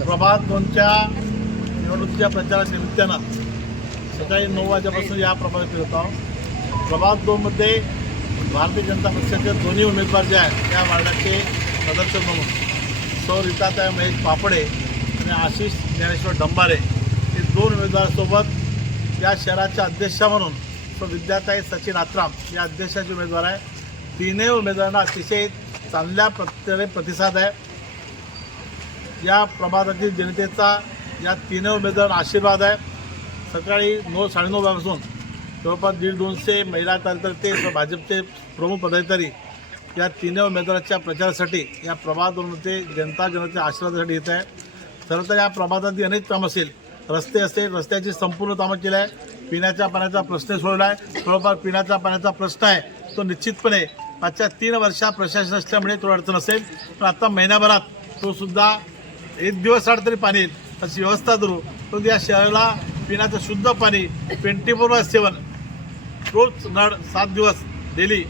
प्रभात दोनच्या निवडणुकीच्या प्रचाराच्या निमित्तानं सकाळी नऊ वाजेपासून या प्रभागात फिरत आहोत. प्रभात दोनमध्ये भारतीय जनता पक्षाचे दोन्ही उमेदवार जे आहेत त्या वार्डाचे सदस्य म्हणून सौ रिताताय महेश पापडे आणि आशिष ज्ञानेश्वर डंबारे हे दोन उमेदवारासोबत या शहराच्या अध्यक्षा म्हणून तो विद्याताई सचिन आत्राम या अध्यक्षाचे उमेदवार आहे तिन्ही उमेदवारांना अतिशय चांगल्या प्रत्येक प्रतिसाद आहे. या प्रभागातील जनतेचा या तीन उमेदवार आशीर्वाद आहे. सकाळी नऊ साडेनऊ वाजून जवळपास दीड दोनशे महिला कार्यकर्ते व भाजपचे प्रमुख पदाधिकारी या तीन उमेदवाराच्या प्रचारासाठी या प्रभागामध्ये जनता जनतेच्या आशीर्वादासाठी येत आहे. खरं तर या प्रभागातील अनेक काम असेल रस्ते असेल रस्त्याची संपूर्ण कामं केली आहे. पिण्याच्या पाण्याचा प्रश्न सोडला आहे. थोडंफार पिण्याच्या पाण्याचा प्रश्न आहे तो निश्चितपणे मागच्या तीन वर्षा प्रशासन असल्यामुळे तो अडचण असेल. पण आत्ता महिन्याभरात तो सुद्धा एक दिवस आड तरी पाणी येईल. अशी व्यवस्था करू. तो या शहराला पिण्याचं शुद्ध पाणी ट्वेंटी फोर बाय सेवन रोज नळ सात दिवस डेली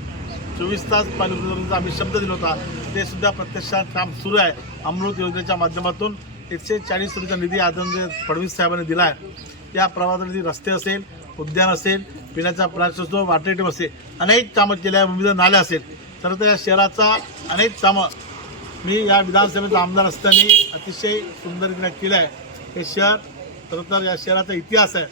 चोवीस तास पाणी आम्ही शब्द दिला होता. ते सुद्धा प्रत्यक्षात काम सुरू आहे. अमृत योजनेच्या माध्यमातून एकशे चाळीस कोटीचा निधी आदरणीय फडणवीस साहेबांनी दिला आहे. या प्रवासात रस्ते असेल उद्यान असेल पिण्याचा प्रश्न असतो वाटर असेल अनेक कामं केल्या विविध नाल्या असेल. तर या शहराचा अनेक कामं मी या विधानसभेचा आमदार असताना अतिशय सुंदररीत्या केलं आहे हे शहर खरं तर या शहराचा इतिहास आहे.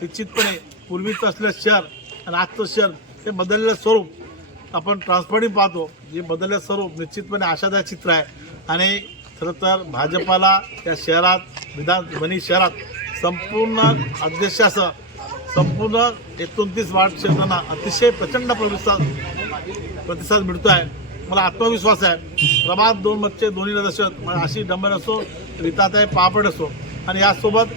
निश्चितपणे पूर्वीचं असलेलं शहर आणि आजचं शहर हे बदललेलं स्वरूप आपण ट्रान्सफॉर्मिंग पाहतो. जे बदललेलं स्वरूप निश्चितपणे आशादायक चित्र आहे. आणि खरं तर भाजपाला या शहरात विधान वणी शहरात संपूर्ण अध्यक्षासह संपूर्ण एकोणतीस वार्ड क्षेत्रांना अतिशय प्रचंड प्रतिसाद प्रतिसाद मिळतो आहे मला आत्मविश्वास आहे. प्रभात दोन मच्छे दोन्ही दशत मग अशी डंबर असो रीताताई पापड असो. आणि यासोबत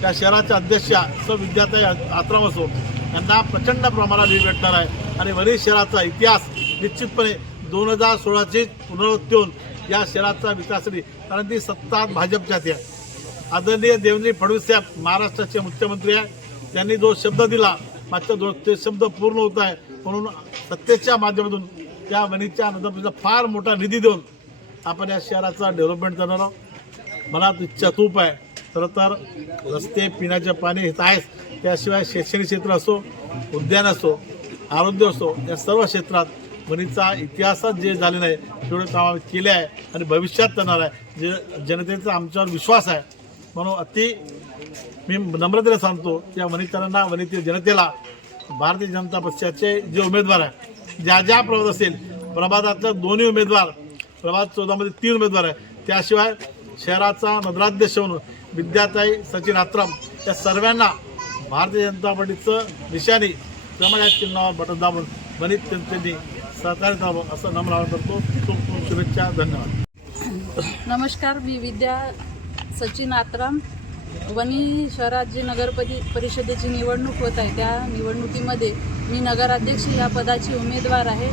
त्या शहराच्या अध्यक्षा स विद्याताई आत्राम असो यांना प्रचंड प्रमाणात लीड भेटणार आहे. आणि वरील शहराचा इतिहास निश्चितपणे दोन हजार सोळाची पुनरावृत्ती होऊन या शहराचा विकासासाठी कारण ती सत्ता भाजपच्याच आहे. आदरणीय देवेंद्र फडणवीस साहेब महाराष्ट्राचे मुख्यमंत्री आहे. त्यांनी जो शब्द दिला मागचा जो ते शब्द पूर्ण होत आहे म्हणून सत्तेच्या माध्यमातून त्या वणीच्या नगरपालिकेला फार मोठा निधी देऊन आपण या शहराचा डेव्हलपमेंट करणार आहोत. मनात इच्छा तूप आहे. खरं तर रस्ते पिण्याचे पाणी हे तर आहेच. त्याशिवाय शैक्षणिक क्षेत्र असो उद्यान असो आरोग्य असो या सर्व क्षेत्रात वणीचा इतिहासात जे झालेलं आहे तेवढे काम आम्ही केले आहे आणि भविष्यात करणार आहे. जे जनतेचा आमच्यावर विश्वास आहे. म्हणून अति मी नम्रतेने सांगतो त्या वनितांना वणीतील जनतेला भारतीय जनता पक्षाचे जे उमेदवार आहे ज्या ज्या प्रभात असेल प्रभातातले दोन्ही उमेदवार प्रभात चौदामध्ये तीन उमेदवार आहे त्याशिवाय शहराचा नगराध्यक्ष म्हणून विद्याताई सचिन आत्राम या सर्वांना भारतीय जनता पार्टीचं निशाणी क्रमांक या चिन्हावर बटन दाबून गणित जनतेने सहकार्य करावं असं नम्र आवाहन करतो. खूप खूप शुभेच्छा धन्यवाद. नमस्कार मी विद्या सचिन आत्राम. वणी शहरात जी नगर परिषदेची निवडणूक होत आहे त्या निवडणुकीमध्ये मी नगराध्यक्ष या पदाची उमेदवार आहे.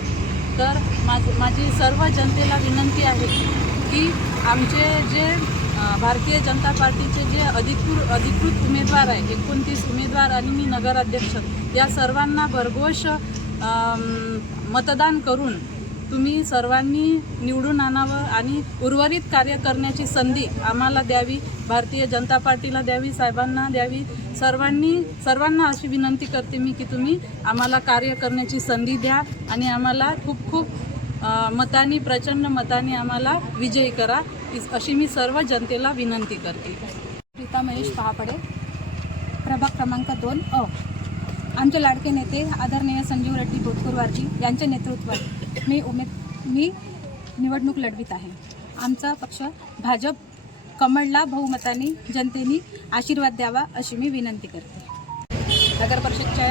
तर माझ माझी सर्व जनतेला विनंती आहे की आमचे जे भारतीय जनता पार्टीचे जे अधिकृत अधिकृत उमेदवार आहे एकोणतीस उमेदवार आणि मी नगराध्यक्ष या सर्वांना भरघोष मतदान करून तुम्ही सर्वांनी निवडून आणावं आणि उर्वरित कार्य करण्याची संधी आम्हाला द्यावी भारतीय जनता पार्टीला द्यावी साहेबांना द्यावी. सर्वांनी सर्वांना अशी विनंती करते मी की तुम्ही आम्हाला कार्य करण्याची संधी द्या आणि आम्हाला खूप खूप मतानी प्रचंड मतानी आम्हाला विजयी करा अशी मी सर्व जनतेला विनंती करते. प्रीता महेश पहापडे. प्रभाग क्रमांक दोन अ. आमचे लाडके नेते आदरणीय संजीव रेड्डी बोटकुरवारजी यांच्या नेतृत्वात. मी उमेद मी निवडणूक लढवित आहे. आमचा पक्ष भाजप कमळला बहुमताने जनतेने आशीर्वाद द्यावा अशी मी विनंती करते. नगर परिषदच्या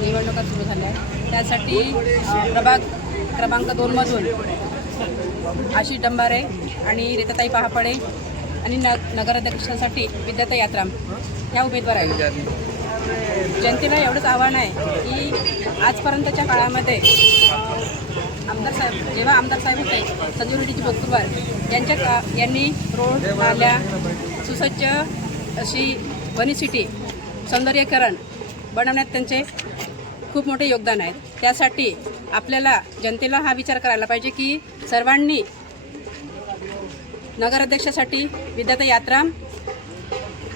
निवडणुका सुरू झाल्या. त्यासाठी प्रभाग क्रमांक दोनमधून आशिष डंबारे आणि रेताताई पहापडे आणि न नगराध्यक्षांसाठी विद्याता यात्राम ह्या उमेदवार आहेत. जनतेला एवढंच आव्हान आहे की आजपर्यंतच्या काळामध्ये आमदार साहेब जेव्हा आमदार साहेब होते संजय रेड्डीजी बकुरवार यांच्या का यांनी रोड नाल्या सुसज्ज अशी वनी सिटी सौंदर्यीकरण बनवण्यात त्यांचे खूप मोठे योगदान आहे. त्यासाठी आपल्याला जनतेला हा विचार करायला पाहिजे की सर्वांनी नगराध्यक्षासाठी विद्याता यात्राम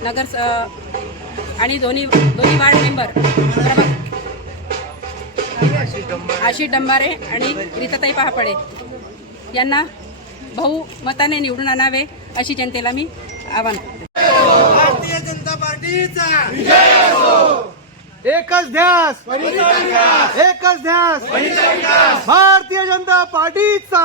नगर स- आणि दोन्ही दोन्ही वार्ड मेंबर आशिष डंबारे आणि रीताताई पहापडे यांना बहुमताने निवडून आणावे अशी जनतेला मी आवाहन करते. भारतीय जनता पार्टीचा. एकच ध्यास. एकच ध्यास. भारतीय जनता पार्टीचा.